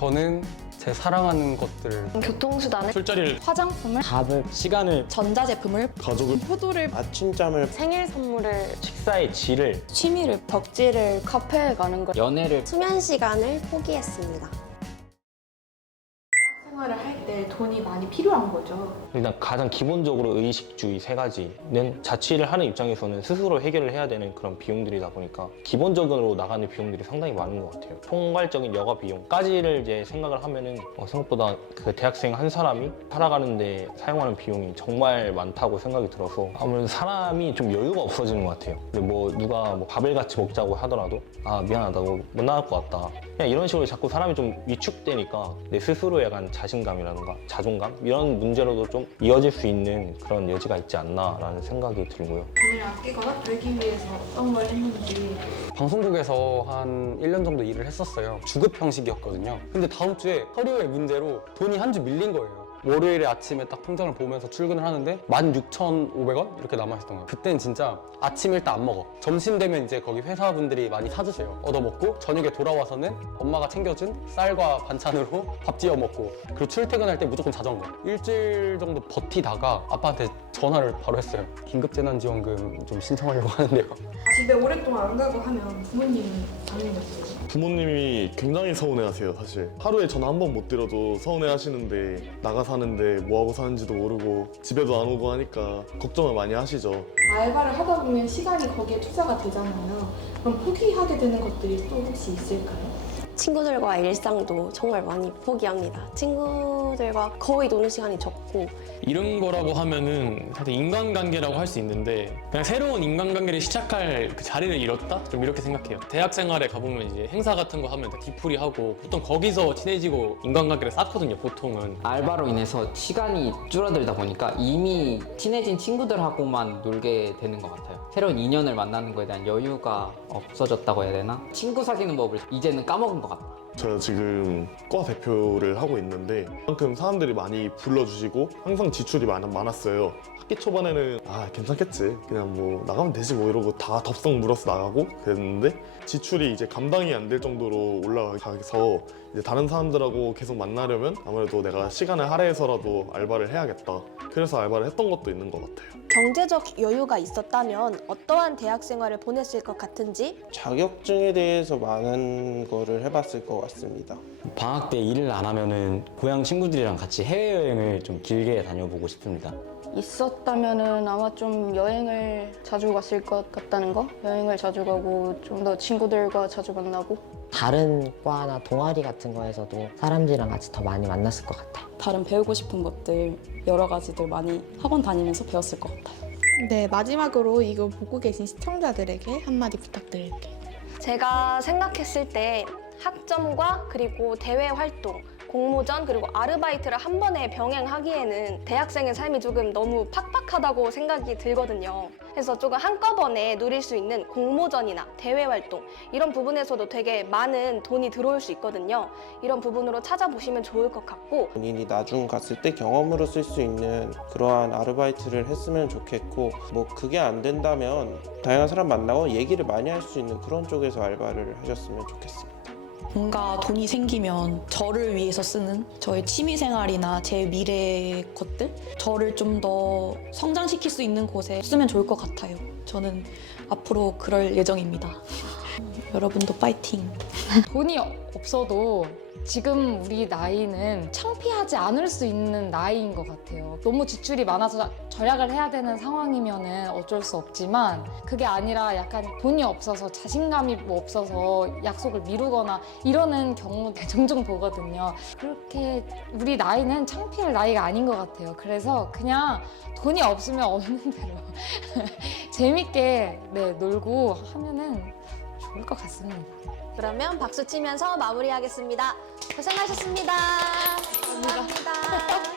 저는 제 사랑하는 것들을 교통수단을 술자리를 화장품을, 밥을 시간을 전자제품을, 가족을 효도를, 아침잠을 생일 선물을 식사의 질을 취미를, 덕질을 카페에 가는 걸 연애를 수면 시간을 포기했습니다. 돈이 많이 필요한 거죠. 일단 가장 기본적으로 의식주의 세 가지는 자취를 하는 입장에서는 스스로 해결을 해야 되는 그런 비용들이다 보니까 기본적으로 나가는 비용들이 상당히 많은 것 같아요. 총괄적인 여가 비용까지를 이제 생각을 하면은 어, 생각보다 그 대학생 한 사람이 살아가는데 사용하는 비용이 정말 많다고 생각이 들어서 아무래도 사람이 좀 여유가 없어지는 것 같아요. 뭐 누가 뭐 밥을 같이 먹자고 하더라도 아 미안하다 너못 나갈 것 같다. 그냥 이런 식으로 자꾸 사람이 좀 위축되니까 내 스스로에 약간 자신감이라든가 자존감 이런 문제로도 좀 이어질 수 있는 그런 여지가 있지 않나라는 생각이 들고요. 돈을 아끼거나 벌기 위해서 어떤 걸 했는지 방송국에서 한 1년 정도 일을 했었어요. 주급 형식이었거든요. 근데 다음 주에 서류의 문제로 돈이 한 주 밀린 거예요. 월요일에 아침에 딱 통장을 보면서 출근을 하는데 16,500원 이렇게 남아있었던 거예요. 그땐 진짜 아침 일단 안 먹어. 점심 되면 이제 거기 회사분들이 많이 사주세요. 얻어먹고 저녁에 돌아와서는 엄마가 챙겨준 쌀과 반찬으로 밥 지어 먹고 그리고 출퇴근할 때 무조건 자전거. 일주일 정도 버티다가 아빠한테 전화를 바로 했어요. 긴급재난지원금 좀 신청하려고 하는데요. 집에 오랫동안 안 가고 하면 부모님 부모님이 굉장히 서운해하세요 사실 하루에 전화 한 번 못 드려도 서운해하시는데 나가 사는데 뭐하고 사는지도 모르고 집에도 안 오고 하니까 걱정을 많이 하시죠 알바를 하다 보면 시간이 거기에 투자가 되잖아요. 그럼 포기하게 되는 것들이 또 혹시 있을까요? 친구들과 일상도 정말 많이 포기합니다. 친구들과 거의 노는 시간이 적고 이런 거라고 하면은 사실 인간관계라고 할 수 있는데 그냥 새로운 인간관계를 시작할 그 자리를 잃었다? 좀 이렇게 생각해요. 대학 생활에 가보면 이제 행사 같은 거 하면 다 뒤풀이 하고 보통 거기서 친해지고 인간관계를 쌓거든요, 보통은. 알바로 인해서 시간이 줄어들다 보니까 이미 친해진 친구들하고만 놀게 되는 것 같아요. 새로운 인연을 만나는 거에 대한 여유가 없어졌다고 해야 되나? 친구 사귀는 법을 이제는 까먹은 것 같아요. かった。 제가 지금 과 대표를 하고 있는데 그만큼 사람들이 많이 불러주시고 항상 지출이 많, 많았어요. 학기 초반에는 아 괜찮겠지. 그냥 뭐 나가면 되지 뭐 이러고 다 덥석 물어서 나가고 그랬는데 지출이 이제 감당이 안 될 정도로 올라가서 이제 다른 사람들하고 계속 만나려면 아무래도 내가 시간을 할애해서라도 알바를 해야겠다. 그래서 알바를 했던 것도 있는 것 같아요. 경제적 여유가 있었다면 어떠한 대학 생활을 보냈을 것 같은지? 자격증에 대해서 많은 거를 해봤을 것 같 습니다. 방학 때 일을 안 하면은 고향 친구들이랑 같이 해외여행을 좀 길게 다녀보고 싶습니다. 있었다면은 아마 좀 여행을 자주 갔을 것 같다는 거? 여행을 자주 가고 좀 더 친구들과 자주 만나고 다른 과나 동아리 같은 거에서도 사람들이랑 같이 더 많이 만났을 것 같아요. 다른 배우고 싶은 것들 여러 가지들 많이 학원 다니면서 배웠을 것 같아요. 네, 마지막으로 이거 보고 계신 시청자들에게 한마디 부탁드릴게요. 제가 생각했을 때 학점과 그리고 대외 활동, 공모전 그리고 아르바이트를 한 번에 병행하기에는 대학생의 삶이 조금 너무 팍팍하다고 생각이 들거든요. 그래서 조금 한꺼번에 누릴 수 있는 공모전이나 대외 활동 이런 부분에서도 되게 많은 돈이 들어올 수 있거든요. 이런 부분으로 찾아보시면 좋을 것 같고 본인이 나중 갔을 때 경험으로 쓸 수 있는 그러한 아르바이트를 했으면 좋겠고 뭐 그게 안 된다면 다양한 사람 만나고 얘기를 많이 할 수 있는 그런 쪽에서 알바를 하셨으면 좋겠습니다. 뭔가 돈이 생기면 저를 위해서 쓰는 저의 취미 생활이나 제 미래의 것들 저를 좀 더 성장시킬 수 있는 곳에 쓰면 좋을 것 같아요. 저는 앞으로 그럴 예정입니다. 여러분도 파이팅! 돈이 없어도 지금 우리 나이는 창피하지 않을 수 있는 나이인 것 같아요. 너무 지출이 많아서 절약을 해야 되는 상황이면 어쩔 수 없지만 그게 아니라 약간 돈이 없어서 자신감이 뭐 없어서 약속을 미루거나 이러는 경우도 종종 보거든요. 그렇게 우리 나이는 창피할 나이가 아닌 것 같아요. 그래서 그냥 돈이 없으면 없는 대로 재밌게 네, 놀고 하면은 좋을 것 같습니다. 그러면 박수 치면서 마무리하겠습니다. 고생하셨습니다. 감사합니다.